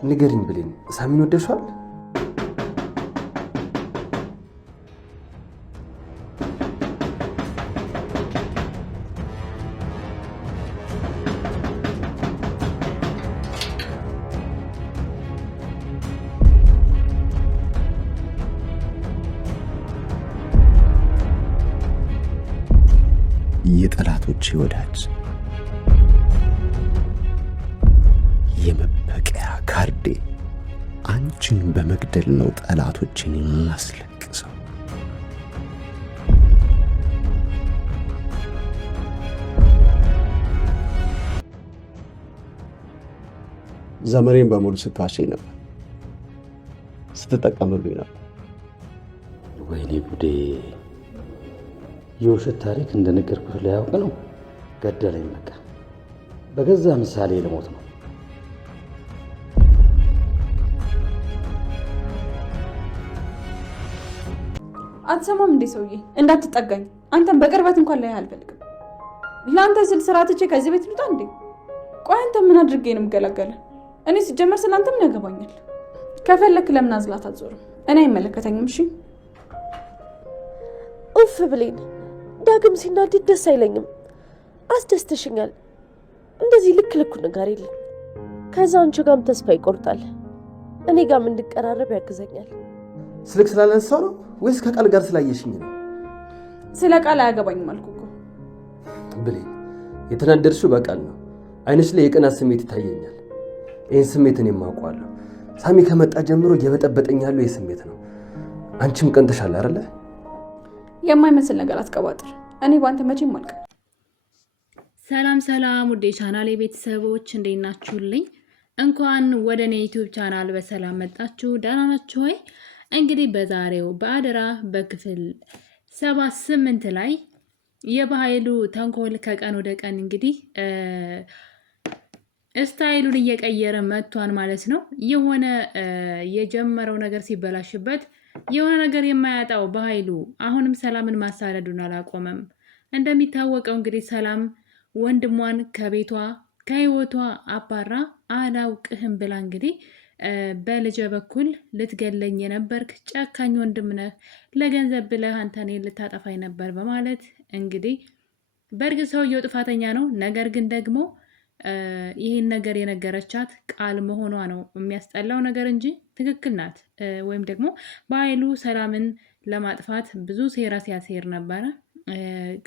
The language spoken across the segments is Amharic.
ንገሪኝ ብሌን፣ ሳሚን ወደድሽዋል? የጠላቶቼ ወዳጅ የመበቀያ ካርዴ አንቺን በመግደል ነው ጠላቶችን የማስለቅሰው። ዘመኔን በሙሉ ስትዋሸኝ ነበር፣ ስትጠቀምብኝ ነበር። ወይኔ ጉዴ! የውሸት ታሪክ እንደነገርኩት ሊያውቅ ነው። ገደለኝ። በቃ በገዛ ምሳሌ ልሞት ነው። አትሰማም እንዴ ሰውዬ? እንዳትጠጋኝ። አንተም በቅርበት እንኳን ላይ አልፈልግም። ለአንተ ስል ስራ ትቼ ከዚህ ቤት ልውጣ እንዴ? ቆይ አንተ ምን አድርጌ ነው የምገላገለ? እኔ ሲጀመር ስላንተ ምን ያገባኛል? ከፈለክ ለምን አዝላት አትዞርም? እኔ አይመለከተኝም። እሺ ኡፍ ብሌን፣ ዳግም ሲናደድ ደስ አይለኝም። አስደስተሽኛል። እንደዚህ ልክ ነገር የለም። ከዛ አንቺ ጋርም ተስፋ ይቆርጣል፣ እኔ ጋርም እንድቀራረብ ያግዘኛል። ስልክ ስላላነሳው ነው ወይስ ከቃል ጋር ስላየሽኝ ነው? ስለ ቃል አያገባኝም አልኩ እኮ ብሌን። የተናደድሽው በቃል ነው። አይንሽ ላይ የቅናት ስሜት ይታየኛል። ይህን ስሜት እኔም አውቀዋለሁ። ሳሚ ከመጣ ጀምሮ እየበጠበጠኝ ያለው ይህ ስሜት ነው። አንቺም ቀንተሻል አይደለ? የማይመስል ነገር አትቀባጥር። እኔ ባንተ መቼም አልቀ። ሰላም ሰላም፣ ውዴ ቻናሌ ቤተሰቦች እንዴት ናችሁልኝ? እንኳን ወደ እኔ ዩቲዩብ ቻናል በሰላም መጣችሁ። ደህና ናችሁ ወይ? እንግዲህ በዛሬው በአደራ በክፍል 78 ላይ የበኃይሉ ተንኮል ከቀን ወደ ቀን እንግዲህ ስታይሉን እየቀየረ መጥቷን ማለት ነው። የሆነ የጀመረው ነገር ሲበላሽበት የሆነ ነገር የማያጣው በኃይሉ አሁንም ሰላምን ማሳደዱን አላቆመም። እንደሚታወቀው እንግዲህ ሰላም ወንድሟን ከቤቷ ከህይወቷ አባራ አላውቅህም ብላ እንግዲህ በልጅ በኩል ልትገለኝ የነበርክ ጨካኝ ወንድም ነህ፣ ለገንዘብ ብለህ አንተ እኔን ልታጠፋኝ ነበር በማለት እንግዲህ በእርግጥ ሰውየው ጥፋተኛ ነው። ነገር ግን ደግሞ ይህን ነገር የነገረቻት ቃል መሆኗ ነው የሚያስጠላው ነገር እንጂ ትክክል ናት። ወይም ደግሞ በኃይሉ ሰላምን ለማጥፋት ብዙ ሴራ ሲያሴር ነበረ።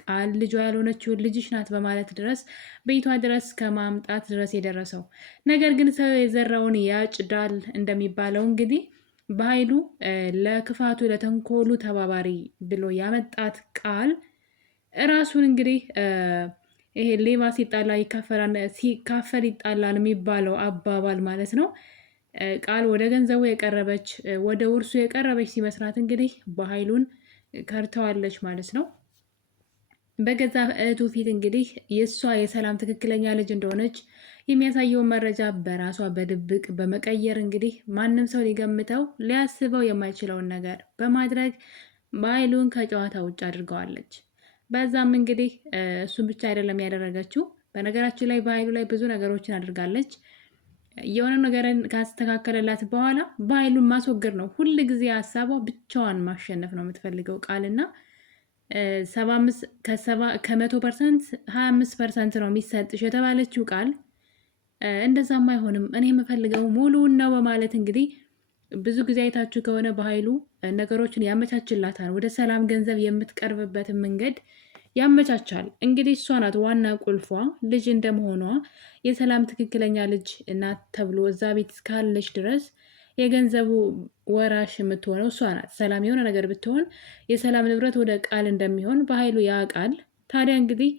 ቃል ልጇ ያልሆነችውን ልጅሽ ናት በማለት ድረስ ቤቷ ድረስ ከማምጣት ድረስ የደረሰው ነገር ግን ሰው የዘራውን ያጭዳል እንደሚባለው እንግዲህ በኃይሉ ለክፋቱ ለተንኮሉ ተባባሪ ብሎ ያመጣት ቃል እራሱን እንግዲህ ይሄ ሌባ ሲጣላ ሲካፈል ይጣላል የሚባለው አባባል ማለት ነው። ቃል ወደ ገንዘቡ የቀረበች ወደ ውርሱ የቀረበች ሲመስራት እንግዲህ በኃይሉን ከርተዋለች ማለት ነው። በገዛ እህቱ ፊት እንግዲህ የእሷ የሰላም ትክክለኛ ልጅ እንደሆነች የሚያሳየውን መረጃ በራሷ በድብቅ በመቀየር እንግዲህ ማንም ሰው ሊገምተው ሊያስበው የማይችለውን ነገር በማድረግ በኃይሉን ከጨዋታ ውጭ አድርገዋለች። በዛም እንግዲህ እሱን ብቻ አይደለም ያደረገችው። በነገራችን ላይ በኃይሉ ላይ ብዙ ነገሮችን አድርጋለች። የሆነ ነገርን ካስተካከለላት በኋላ በኃይሉን ማስወገድ ነው ሁል ጊዜ ሀሳቧ። ብቻዋን ማሸነፍ ነው የምትፈልገው ቃልና 100% 25% ነው የሚሰጥሽ የተባለችው ቃል እንደዛም አይሆንም፣ እኔ የምፈልገው ሙሉውን ነው በማለት እንግዲህ ብዙ ጊዜ አይታችሁ ከሆነ በኃይሉ ነገሮችን ያመቻችላታል። ወደ ሰላም ገንዘብ የምትቀርብበትን መንገድ ያመቻቻል። እንግዲህ እሷ ናት ዋና ቁልፏ። ልጅ እንደመሆኗ የሰላም ትክክለኛ ልጅ ናት ተብሎ እዛ ቤት እስካለች ድረስ የገንዘቡ ወራሽ የምትሆነው እሷ ናት። ሰላም የሆነ ነገር ብትሆን የሰላም ንብረት ወደ ቃል እንደሚሆን በኃይሉ ያውቃል። ታዲያ እንግዲህ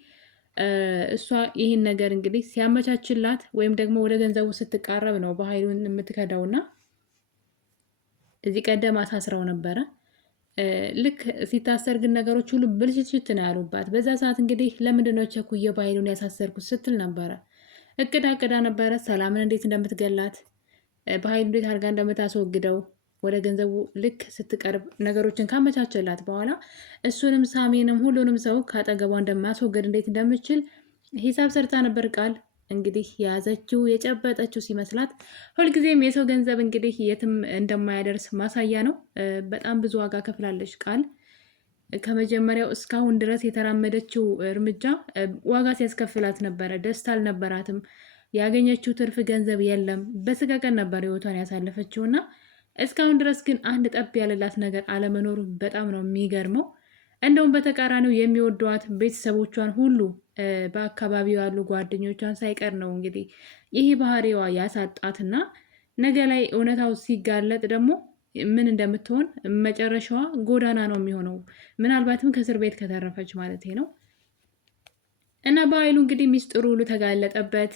እሷ ይህን ነገር እንግዲህ ሲያመቻችላት ወይም ደግሞ ወደ ገንዘቡ ስትቃረብ ነው በኃይሉን የምትከዳውና እዚህ ቀደም አሳስረው ነበረ። ልክ ሲታሰር ግን ነገሮች ሁሉ ብልሽት ነው ያሉባት። በዛ ሰዓት እንግዲህ ለምንድነው ቸኩዬ በኃይሉን ያሳሰርኩት ስትል ነበረ። እቅዳ ነበረ ሰላምን እንዴት እንደምትገላት በኃይሉ እንዴት አድርጋ እንደምታስወግደው ወደ ገንዘቡ ልክ ስትቀርብ ነገሮችን ካመቻቸላት በኋላ እሱንም ሳሚንም ሁሉንም ሰው ካጠገቧ እንደማስወገድ እንዴት እንደምችል ሂሳብ ሰርታ ነበር ቃል። እንግዲህ የያዘችው የጨበጠችው ሲመስላት፣ ሁልጊዜም የሰው ገንዘብ እንግዲህ የትም እንደማያደርስ ማሳያ ነው። በጣም ብዙ ዋጋ ከፍላለች ቃል። ከመጀመሪያው እስካሁን ድረስ የተራመደችው እርምጃ ዋጋ ሲያስከፍላት ነበረ። ደስታ አልነበራትም። ያገኘችው ትርፍ ገንዘብ የለም። በስቀቀን ነበር ህይወቷን ያሳለፈችው እና እስካሁን ድረስ ግን አንድ ጠብ ያለላት ነገር አለመኖሩ በጣም ነው የሚገርመው። እንደውም በተቃራኒው የሚወዷት ቤተሰቦቿን ሁሉ በአካባቢው ያሉ ጓደኞቿን ሳይቀር ነው እንግዲህ ይህ ባህሪዋ ያሳጣትና ነገ ላይ እውነታው ሲጋለጥ ደግሞ ምን እንደምትሆን መጨረሻዋ ጎዳና ነው የሚሆነው። ምናልባትም ከእስር ቤት ከተረፈች ማለት ነው። እና በኃይሉ እንግዲህ ሚስጥሩ ሁሉ ተጋለጠበት።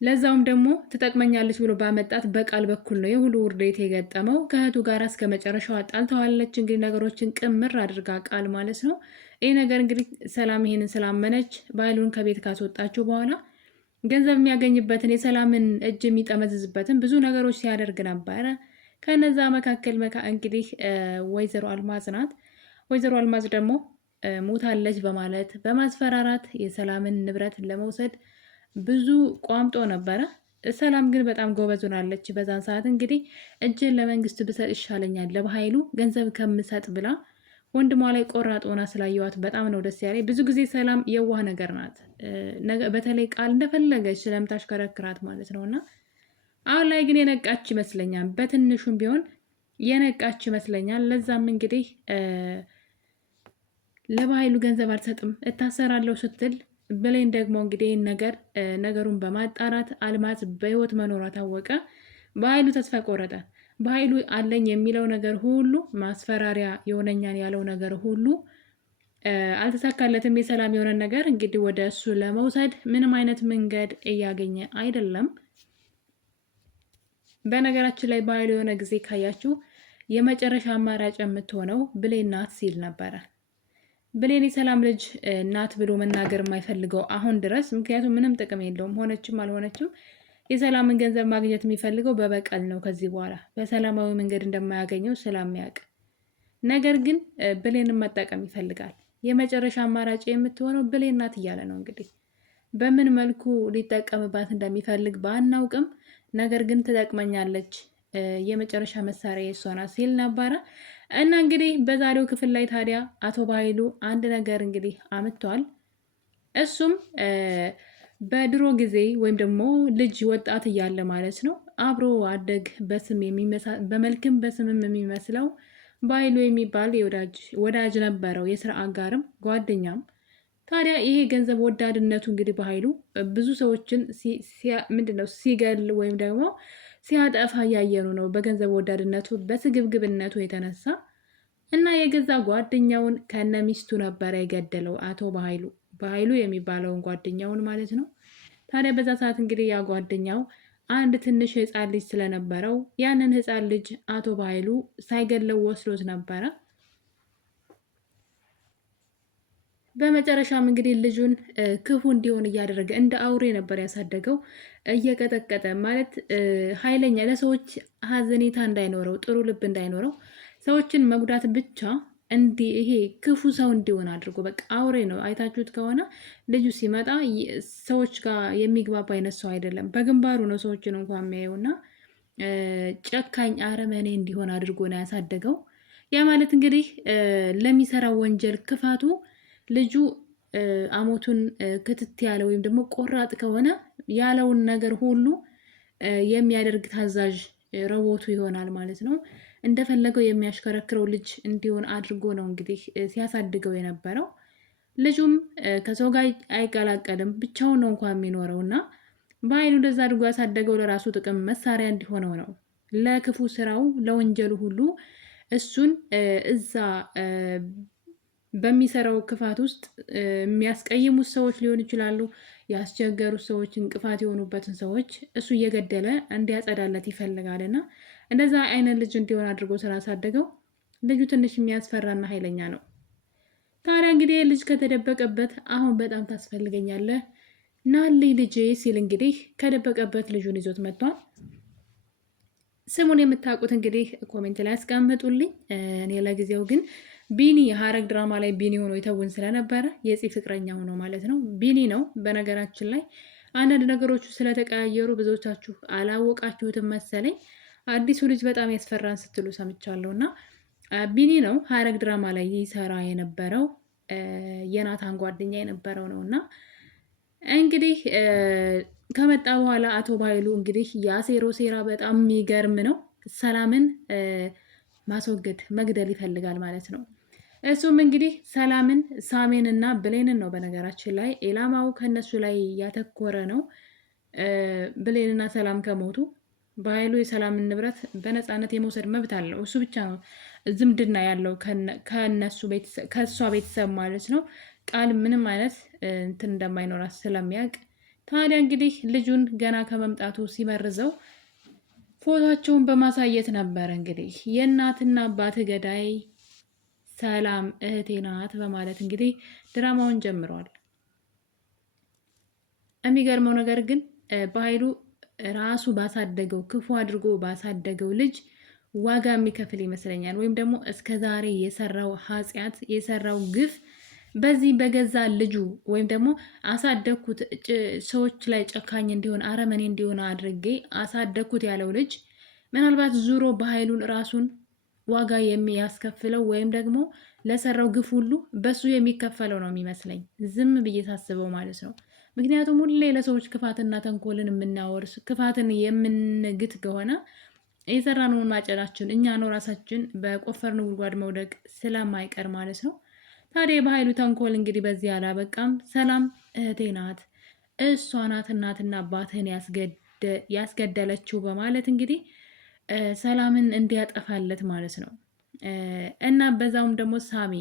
ለዛውም ደግሞ ትጠቅመኛለች ብሎ ባመጣት በቃል በኩል ነው የሁሉ ውርደት የገጠመው። ከእህቱ ጋር እስከ መጨረሻው አጣልተዋለች። እንግዲህ ነገሮችን ቅምር አድርጋ ቃል ማለት ነው። ይህ ነገር እንግዲህ ሰላም ይሄንን ስላመነች በኃይሉን ከቤት ካስወጣችው በኋላ ገንዘብ የሚያገኝበትን የሰላምን እጅ የሚጠመዝዝበትን ብዙ ነገሮች ሲያደርግ ነበረ። ከነዛ መካከል እንግዲህ ወይዘሮ አልማዝ ናት። ወይዘሮ አልማዝ ደግሞ ሞታለች በማለት በማስፈራራት የሰላምን ንብረት ለመውሰድ ብዙ ቋምጦ ነበረ። ሰላም ግን በጣም ጎበዝ ሆናለች። በዛን ሰዓት እንግዲህ እጅን ለመንግስት ብሰጥ ይሻለኛል ለበኃይሉ ገንዘብ ከምሰጥ ብላ ወንድሟ ላይ ቆራጥ ሆና ስላየዋት በጣም ነው ደስ ያለኝ። ብዙ ጊዜ ሰላም የዋህ ነገር ናት። በተለይ ቃል እንደፈለገች ስለምታሽከረክራት ማለት ነው። እና አሁን ላይ ግን የነቃች ይመስለኛል። በትንሹም ቢሆን የነቃች ይመስለኛል። ለዛም እንግዲህ ለበኃይሉ ገንዘብ አልሰጥም እታሰራለሁ ስትል ብሌን ደግሞ እንግዲህ ነገሩን በማጣራት አልማዝ በህይወት መኖሯ ታወቀ። በኃይሉ ተስፋ ቆረጠ። በኃይሉ አለኝ የሚለው ነገር ሁሉ ማስፈራሪያ የሆነኛን ያለው ነገር ሁሉ አልተሳካለትም። የሰላም የሆነ ነገር እንግዲህ ወደ እሱ ለመውሰድ ምንም አይነት መንገድ እያገኘ አይደለም። በነገራችን ላይ በኃይሉ የሆነ ጊዜ ካያችሁ የመጨረሻ አማራጭ የምትሆነው ብሌን ናት ሲል ነበረ። ብሌን የሰላም ልጅ ናት ብሎ መናገር የማይፈልገው አሁን ድረስ፣ ምክንያቱም ምንም ጥቅም የለውም። ሆነችም አልሆነችም የሰላምን ገንዘብ ማግኘት የሚፈልገው በበቀል ነው። ከዚህ በኋላ በሰላማዊ መንገድ እንደማያገኘው ስለሚያውቅ፣ ነገር ግን ብሌንን መጠቀም ይፈልጋል። የመጨረሻ አማራጭ የምትሆነው ብሌን ናት እያለ ነው እንግዲህ። በምን መልኩ ሊጠቀምባት እንደሚፈልግ ባናውቅም፣ ነገር ግን ትጠቅመኛለች፣ የመጨረሻ መሳሪያ የሷ ናት ሲል ነበረ። እና እንግዲህ በዛሬው ክፍል ላይ ታዲያ አቶ በኃይሉ አንድ ነገር እንግዲህ አምጥቷል። እሱም በድሮ ጊዜ ወይም ደግሞ ልጅ ወጣት እያለ ማለት ነው አብሮ አደግ በመልክም በስምም የሚመስለው በኃይሉ የሚባል ወዳጅ ነበረው፣ የስራ አጋርም ጓደኛም። ታዲያ ይሄ ገንዘብ ወዳድነቱ እንግዲህ በኃይሉ ብዙ ሰዎችን ምንድነው ሲገል ወይም ደግሞ ሲያጠፋ እያየኑ ነው፣ በገንዘብ ወዳድነቱ በስግብግብነቱ የተነሳ እና የገዛ ጓደኛውን ከነ ሚስቱ ነበረ የገደለው አቶ በኃይሉ የሚባለውን ጓደኛውን ማለት ነው። ታዲያ በዛ ሰዓት እንግዲህ ያ ጓደኛው አንድ ትንሽ ህፃን ልጅ ስለነበረው ያንን ህፃን ልጅ አቶ በኃይሉ ሳይገለው ወስዶት ነበረ። በመጨረሻም እንግዲህ ልጁን ክፉ እንዲሆን እያደረገ እንደ አውሬ ነበር ያሳደገው፣ እየቀጠቀጠ ማለት ኃይለኛ፣ ለሰዎች ሀዘኔታ እንዳይኖረው፣ ጥሩ ልብ እንዳይኖረው፣ ሰዎችን መጉዳት ብቻ ይሄ ክፉ ሰው እንዲሆን አድርጎ በቃ አውሬ ነው። አይታችሁት ከሆነ ልጁ ሲመጣ ሰዎች ጋር የሚግባባ አይነት ሰው አይደለም። በግንባሩ ነው ሰዎችን እንኳን የሚያየውና ጨካኝ አረመኔ እንዲሆን አድርጎ ነው ያሳደገው። ያ ማለት እንግዲህ ለሚሰራው ወንጀል ክፋቱ ልጁ አሞቱን ክትት ያለ ወይም ደግሞ ቆራጥ ከሆነ ያለውን ነገር ሁሉ የሚያደርግ ታዛዥ ረቦቱ ይሆናል ማለት ነው። እንደፈለገው የሚያሽከረክረው ልጅ እንዲሆን አድርጎ ነው እንግዲህ ሲያሳድገው የነበረው። ልጁም ከሰው ጋር አይቀላቀልም፣ ብቻውን ነው እንኳን የሚኖረው እና በኃይሉ እንደዛ አድርጎ ያሳደገው ለራሱ ጥቅም መሳሪያ እንዲሆነው ነው። ለክፉ ስራው ለወንጀሉ ሁሉ እሱን እዛ በሚሰራው ክፋት ውስጥ የሚያስቀይሙት ሰዎች ሊሆኑ ይችላሉ፣ ያስቸገሩት ሰዎች፣ እንቅፋት የሆኑበትን ሰዎች እሱ እየገደለ እንዲያጸዳለት ይፈልጋልና እንደዛ አይነት ልጅ እንዲሆን አድርጎ ስላሳደገው ልጁ ትንሽ የሚያስፈራና ኃይለኛ ነው። ታዲያ እንግዲህ ልጅ ከተደበቀበት አሁን በጣም ታስፈልገኛለህ ናልኝ ልጅ ሲል እንግዲህ ከደበቀበት ልጁን ይዞት መጥቷል። ስሙን የምታውቁት እንግዲህ ኮሜንት ላይ ያስቀምጡልኝ። እኔ ለጊዜው ግን ቢኒ ሐረግ ድራማ ላይ ቢኒ ሆኖ የተውን ስለነበረ የፂ ፍቅረኛ ሆኖ ማለት ነው። ቢኒ ነው። በነገራችን ላይ አንዳንድ ነገሮቹ ስለተቀያየሩ ብዙዎቻችሁ አላወቃችሁትም መሰለኝ። አዲሱ ልጅ በጣም ያስፈራን ስትሉ ሰምቻለሁ። እና ቢኒ ነው ሐረግ ድራማ ላይ ይሰራ የነበረው የናታን ጓደኛ የነበረው ነው። እና እንግዲህ ከመጣ በኋላ አቶ ባይሉ እንግዲህ የአሴሮ ሴራ በጣም የሚገርም ነው። ሰላምን ማስወገድ መግደል ይፈልጋል ማለት ነው። እሱም እንግዲህ ሰላምን፣ ሳሜን እና ብሌንን ነው። በነገራችን ላይ ኢላማው ከነሱ ላይ ያተኮረ ነው። ብሌንና ሰላም ከሞቱ በኃይሉ የሰላምን ንብረት በነፃነት የመውሰድ መብት አለው። እሱ ብቻ ነው ዝምድና ያለው ከእሷ ቤተሰብ ማለት ነው። ቃል ምንም አይነት እንትን እንደማይኖራት ስለሚያውቅ ታዲያ እንግዲህ ልጁን ገና ከመምጣቱ ሲመርዘው ፎቶቸውን በማሳየት ነበረ እንግዲህ የእናትና አባት ገዳይ ሰላም እህቴ ናት በማለት እንግዲህ ድራማውን ጀምረዋል። የሚገርመው ነገር ግን በኃይሉ ራሱ ባሳደገው ክፉ አድርጎ ባሳደገው ልጅ ዋጋ የሚከፍል ይመስለኛል። ወይም ደግሞ እስከ ዛሬ የሰራው ኃጢአት የሰራው ግፍ በዚህ በገዛ ልጁ ወይም ደግሞ አሳደግኩት ሰዎች ላይ ጨካኝ እንዲሆን አረመኔ እንዲሆን አድርጌ አሳደግኩት ያለው ልጅ ምናልባት ዙሮ በኃይሉን ራሱን ዋጋ የሚያስከፍለው ወይም ደግሞ ለሰራው ግፍ ሁሉ በሱ የሚከፈለው ነው የሚመስለኝ፣ ዝም ብዬ ሳስበው ማለት ነው። ምክንያቱም ሁሌ ለሰዎች ክፋትና ተንኮልን የምናወርስ ክፋትን የምንግት ከሆነ የሰራነውን ማጨዳችን እኛ ነው ራሳችን በቆፈርነው ጉድጓድ መውደቅ ስለማይቀር ማለት ነው። ታዲያ በኃይሉ ተንኮል እንግዲህ በዚህ አላበቃም። ሰላም እህቴ ናት፣ እሷ ናት እናትና አባትህን ያስገደለችው በማለት እንግዲህ ሰላምን እንዲያጠፋለት ማለት ነው። እና በዛውም ደግሞ ሳሚ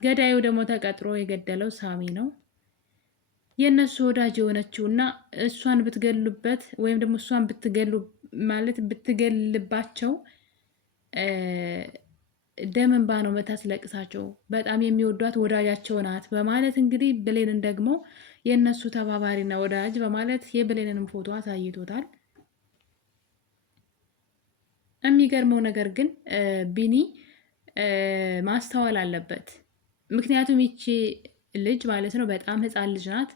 ገዳዩ ደግሞ ተቀጥሮ የገደለው ሳሚ ነው። የእነሱ ወዳጅ የሆነችው እና እሷን ብትገሉበት ወይም ደግሞ እሷን ብትገሉ ማለት ብትገልባቸው ደም እንባ ነው መታስለቅሳቸው። በጣም የሚወዷት ወዳጃቸው ናት በማለት እንግዲህ ብሌንን ደግሞ የእነሱ ተባባሪና ወዳጅ በማለት የብሌንንም ፎቶ አሳይቶታል። የሚገርመው ነገር ግን ቢኒ ማስተዋል አለበት። ምክንያቱም ይቺ ልጅ ማለት ነው በጣም ሕፃን ልጅ ናት፣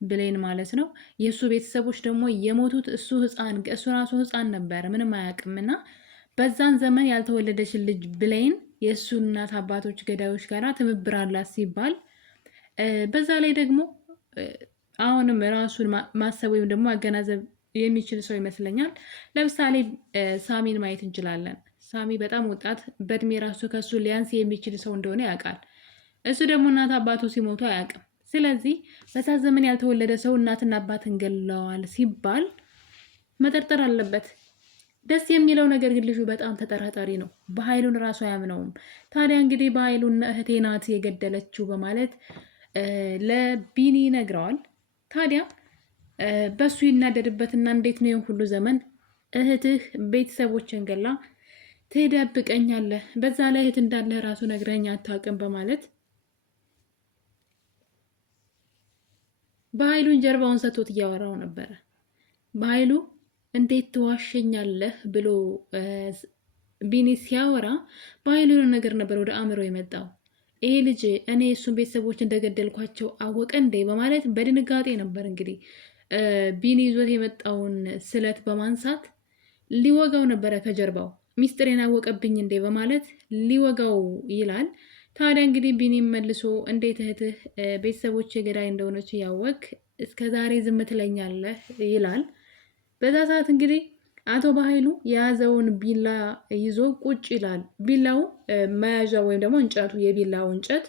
ብሌን ማለት ነው። የእሱ ቤተሰቦች ደግሞ የሞቱት እሱ ራሱ ሕፃን ነበረ፣ ምንም አያውቅምና በዛን ዘመን ያልተወለደችን ልጅ ብሌን የእሱ እናት አባቶች ገዳዮች ጋር ትብብር አላት ሲባል በዛ ላይ ደግሞ አሁንም ራሱን ማሰብ ወይም ደግሞ ማገናዘብ የሚችል ሰው ይመስለኛል። ለምሳሌ ሳሚን ማየት እንችላለን። ሳሚ በጣም ወጣት፣ በእድሜ ራሱ ከሱ ሊያንስ የሚችል ሰው እንደሆነ ያውቃል። እሱ ደግሞ እናት አባቱ ሲሞቱ አያውቅም። ስለዚህ በዛ ዘመን ያልተወለደ ሰው እናትና አባትን ገለዋል ሲባል መጠርጠር አለበት። ደስ የሚለው ነገር ግን ልጁ በጣም ተጠራጣሪ ነው። በኃይሉን ራሱ አያምነውም። ታዲያ እንግዲህ በኃይሉን እህቴ ናት የገደለችው በማለት ለቢኒ ነግረዋል። ታዲያ በሱ ይናደድበትና እንዴት ነው ሁሉ ዘመን እህትህ ቤተሰቦችን ገላ ትደብቀኛለህ? በዛ ላይ እህት እንዳለህ ራሱ ነግረኸኝ አታውቅም በማለት በኃይሉን ጀርባውን ሰጥቶት እያወራው ነበረ። በኃይሉ እንዴት ትዋሸኛለህ ብሎ ቢኒ ሲያወራ በኃይሉ የሆነ ነገር ነበር ወደ አእምሮ የመጣው። ይሄ ልጅ እኔ እሱን ቤተሰቦች እንደገደልኳቸው አወቀ እንዴ በማለት በድንጋጤ ነበር እንግዲህ ቢኒ ይዞት የመጣውን ስለት በማንሳት ሊወጋው ነበረ ከጀርባው። ሚስጥሬን አወቀብኝ እንዴ በማለት ሊወጋው ይላል። ታዲያ እንግዲህ ቢኒም መልሶ እንዴት እህትህ ቤተሰቦች ገዳይ እንደሆነች ያወቅ እስከ ዛሬ ዝም ትለኛለህ ይላል። በዛ ሰዓት እንግዲህ አቶ በኃይሉ የያዘውን ቢላ ይዞ ቁጭ ይላል። ቢላው መያዣ ወይም ደግሞ እንጨቱ የቢላው እንጨት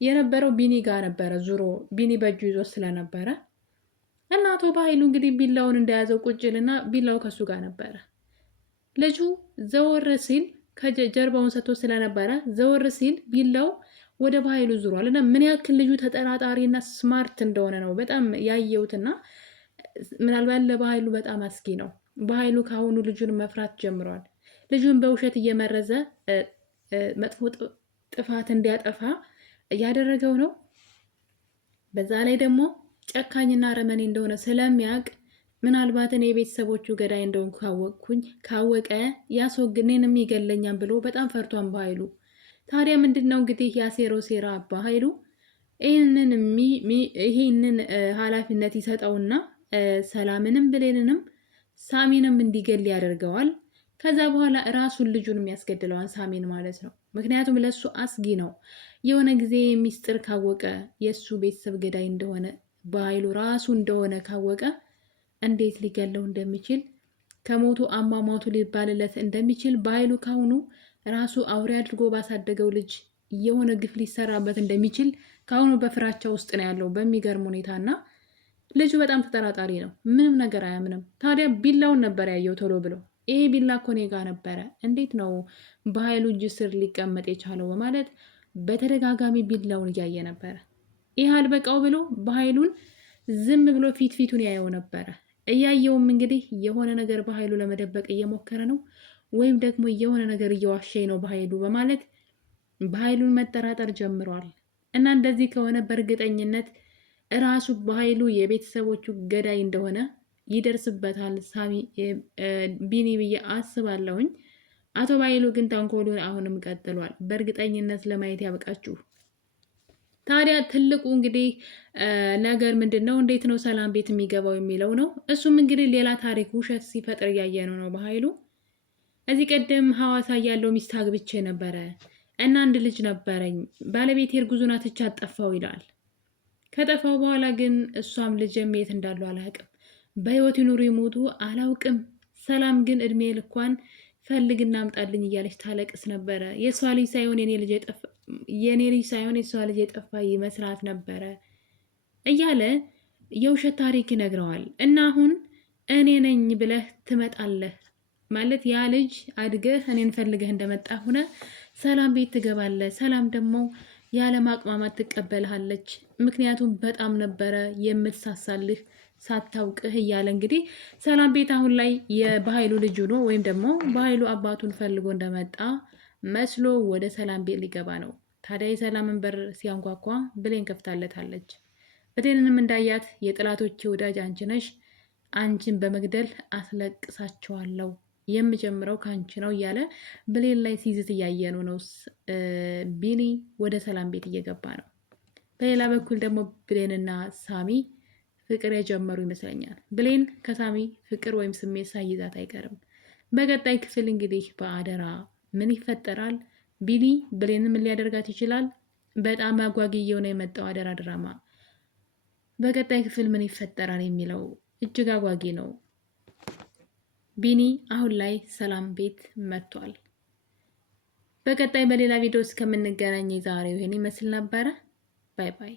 የነበረው ቢኒ ጋር ነበረ። ዙሮ ቢኒ በእጁ ይዞ ስለነበረ እና አቶ በኃይሉ እንግዲህ ቢላውን እንደያዘው ቁጭ ይልና ቢላው ከሱ ጋር ነበረ። ልጁ ዘወር ሲል ከጀርባውን ሰጥቶ ስለነበረ ዘወር ሲል ቢላው ወደ በኃይሉ ዙሯል። እና ምን ያክል ልጁ ተጠራጣሪና ስማርት እንደሆነ ነው በጣም ያየሁትና ምናልባት ለበኃይሉ በጣም አስጊ ነው። በኃይሉ ከአሁኑ ልጁን መፍራት ጀምሯል። ልጁን በውሸት እየመረዘ መጥፎ ጥፋት እንዲያጠፋ እያደረገው ነው። በዛ ላይ ደግሞ ጨካኝና ረመኔ እንደሆነ ስለሚያውቅ ምናልባት እኔ የቤተሰቦቹ ገዳይ እንደሆንኩ ካወቀ ያስወግድ እኔንም ይገለኛል ብሎ በጣም ፈርቷን በኃይሉ። ታዲያ ምንድነው እንግዲህ ያሴረው ሴራ በኃይሉ ይህንን ኃላፊነት ይሰጠውና ሰላምንም ብሌንንም ሳሚንም እንዲገል ያደርገዋል። ከዛ በኋላ ራሱን ልጁን የሚያስገድለዋል ሳሚን ማለት ነው። ምክንያቱም ለሱ አስጊ ነው። የሆነ ጊዜ ሚስጥር ካወቀ የእሱ ቤተሰብ ገዳይ እንደሆነ በኃይሉ ራሱ እንደሆነ ካወቀ እንዴት ሊገለው እንደሚችል ከሞቱ አሟሟቱ ሊባልለት እንደሚችል በኃይሉ ካሁኑ ራሱ አውሬ አድርጎ ባሳደገው ልጅ የሆነ ግፍ ሊሰራበት እንደሚችል ካሁኑ በፍራቻ ውስጥ ነው ያለው በሚገርም ሁኔታ እና ልጁ በጣም ተጠራጣሪ ነው። ምንም ነገር አያምንም። ታዲያ ቢላውን ነበር ያየው ቶሎ ብሎ ይሄ ቢላ እኮ እኔ ጋ ነበረ፣ እንዴት ነው በኃይሉ እጅ ስር ሊቀመጥ የቻለው በማለት በተደጋጋሚ ቢላውን እያየ ነበረ። ይህ አልበቃው ብሎ በኃይሉን ዝም ብሎ ፊቱን ያየው ነበረ። እያየውም እንግዲህ የሆነ ነገር በኃይሉ ለመደበቅ እየሞከረ ነው ወይም ደግሞ የሆነ ነገር እየዋሸኝ ነው በኃይሉ በማለት በኃይሉን መጠራጠር ጀምሯል። እና እንደዚህ ከሆነ በእርግጠኝነት እራሱ በኃይሉ የቤተሰቦቹ ገዳይ እንደሆነ ይደርስበታል ሳሚ ቢኒ ብዬ አስባለሁኝ። አቶ በኃይሉ ግን ተንኮሉን አሁንም ቀጥሏል። በእርግጠኝነት ለማየት ያብቃችሁ። ታዲያ ትልቁ እንግዲህ ነገር ምንድን ነው? እንዴት ነው ሰላም ቤት የሚገባው የሚለው ነው። እሱም እንግዲህ ሌላ ታሪክ ውሸት ሲፈጥር እያየነው ነው በኃይሉ። እዚህ ቀደም ሐዋሳ ያለው ሚስት አግብቼ ነበረ እና አንድ ልጅ ነበረኝ፣ ባለቤቴ እርጉዝ ናት ትቻት ጠፋው ይላል። ከጠፋው በኋላ ግን እሷም ልጅም የት እንዳሉ አላውቅም፣ በህይወት ይኑሩ ይሞቱ አላውቅም። ሰላም ግን እድሜ ልኳን ፈልግና አምጣልኝ እያለች ታለቅስ ነበረ። የእሷ ልጅ ሳይሆን የኔ ልጅ ሳይሆን የእሷ ልጅ የጠፋ ይመስላት ነበረ እያለ የውሸት ታሪክ ይነግረዋል። እና አሁን እኔ ነኝ ብለህ ትመጣለህ ማለት ያ ልጅ አድገህ እኔን ፈልገህ እንደመጣ ሁነ ሰላም ቤት ትገባለህ። ሰላም ደግሞ ያለ ማቅማማት ትቀበልሃለች። ምክንያቱም በጣም ነበረ የምትሳሳልህ ሳታውቅህ እያለ እንግዲህ ሰላም ቤት አሁን ላይ የበኃይሉ ልጁ ነው ወይም ደግሞ በኃይሉ አባቱን ፈልጎ እንደመጣ መስሎ ወደ ሰላም ቤት ሊገባ ነው። ታዲያ የሰላምን በር ሲያንኳኳ ብሌን ከፍታለታለች። ብሌንንም እንዳያት የጥላቶች ወዳጅ አንቺ ነሽ፣ አንቺን በመግደል አስለቅሳቸዋለሁ፣ የምጀምረው ከአንቺ ነው እያለ ብሌን ላይ ሲይዝት እያየኑ ነው። ቢኒ ወደ ሰላም ቤት እየገባ ነው። በሌላ በኩል ደግሞ ብሌንና ሳሚ ፍቅር የጀመሩ ይመስለኛል። ብሌን ከሳሚ ፍቅር ወይም ስሜት ሳይዛት አይቀርም። በቀጣይ ክፍል እንግዲህ በአደራ ምን ይፈጠራል? ቢኒ ብሌን ምን ሊያደርጋት ይችላል? በጣም አጓጊ እየሆነ የመጣው አደራ ድራማ በቀጣይ ክፍል ምን ይፈጠራል የሚለው እጅግ አጓጊ ነው። ቢኒ አሁን ላይ ሰላም ቤት መጥቷል። በቀጣይ በሌላ ቪዲዮ እስከምንገናኝ የዛሬው ይሄን ይመስል ነበረ። ባይ ባይ።